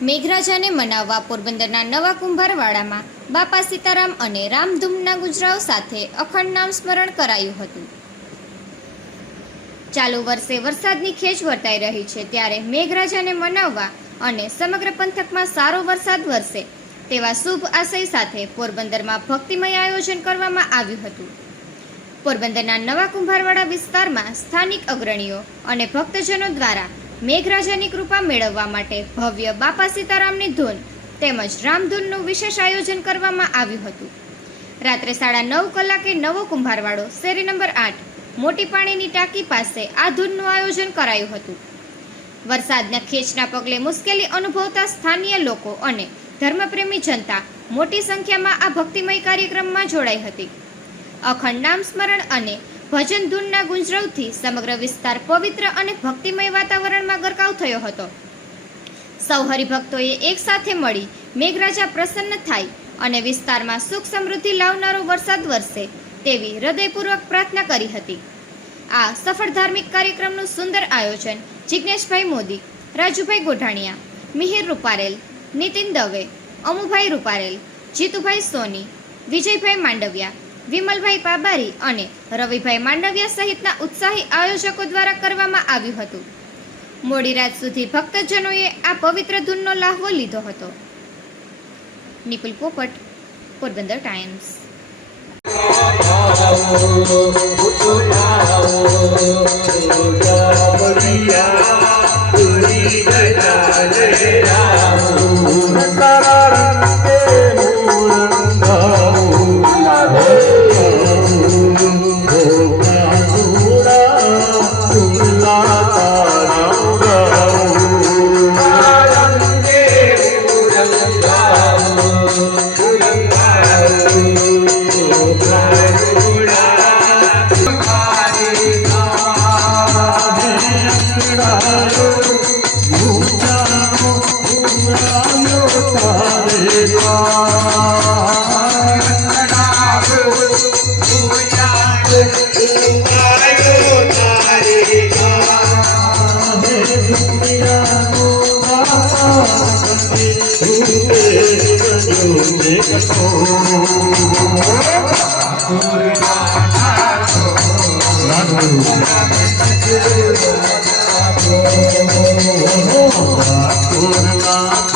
મેઘરાજાને મનાવવા પોરબંદરના નવા કુંભારવાડામાં બાપા સીતારામ અને રામધૂમના ગુજરાઓ સાથે અખંડ નામ સ્મરણ કરાયું હતું। ચાલુ વર્ષે વરસાદની ખેંચ વર્તાઈ રહી છે, ત્યારે મેઘરાજાને મનાવવા અને સમગ્ર પંથકમાં સારો વરસાદ વરસે તેવા શુભ આશય સાથે પોરબંદરમાં ભક્તિમય આયોજન કરવામાં આવ્યું હતું। પોરબંદરના નવા કુંભારવાડા વિસ્તારમાં સ્થાનિક અગ્રણીઓ અને ભક્તજનો દ્વારા મેઘરાજાની કૃપા મેળવવા માટે ભવ્ય બાપા સીતારામની ધૂન તેમજ રામધૂનનું વિશેષ આયોજન કરવામાં આવ્યું હતું। રાત્રે 9:30 કલાકે નવો કુંભારવાડો શેરી નંબર 8 મોટી પાણીની ટાંકી પાસે આ ધૂનનું આયોજન કરાયું હતું। વરસાદના ખેંચના પગલે મુશ્કેલી અનુભવતા સ્થાનિય લોકો અને ધર્મપ્રેમી જનતા મોટી સંખ્યામાં આ ભક્તિમય કાર્યક્રમમાં જોડાઈ હતી। અખંડ નામ સ્મરણ અને ભજન ધૂનના ગુંજરાવથી સમગ્ર વિસ્તાર પવિત્ર અને ભક્તિમય વાતાવરણમાં ગરકાવ થયો હતો। સૌ હરિભક્તોએ એક સાથે મળી મેઘરાજા પ્રસન્ન થાય અને વિસ્તારમાં સુખ સમૃદ્ધિ લાવનારો વરસાદ વરસે તેવી હૃદયપૂર્વક પ્રાર્થના કરી હતી। આ સફળ ધાર્મિક કાર્યક્રમનું સુંદર આયોજન જિગ્નેશભાઈ મોદી, રાજુભાઈ ગોઢાણીયા, મિહિર રૂપારેલ, નીતિન દવે, અમુભાઈ રૂપારેલ, જીતુભાઈ સોની, વિજયભાઈ માંડવિયા, વિમલભાઈ પાબારી અને રવિભાઈ માંડવિયા સહિતના ઉત્સાહી આયોજકો દ્વારા કરવામાં આવ્યું હતું। મોડી રાત સુધી ભક્તજનોએ આ પવિત્ર ધૂનનો લાહવો લીધો હતો। નિપુલ પોપટ, પોરબંદર ટાઈમ્સ। Kurna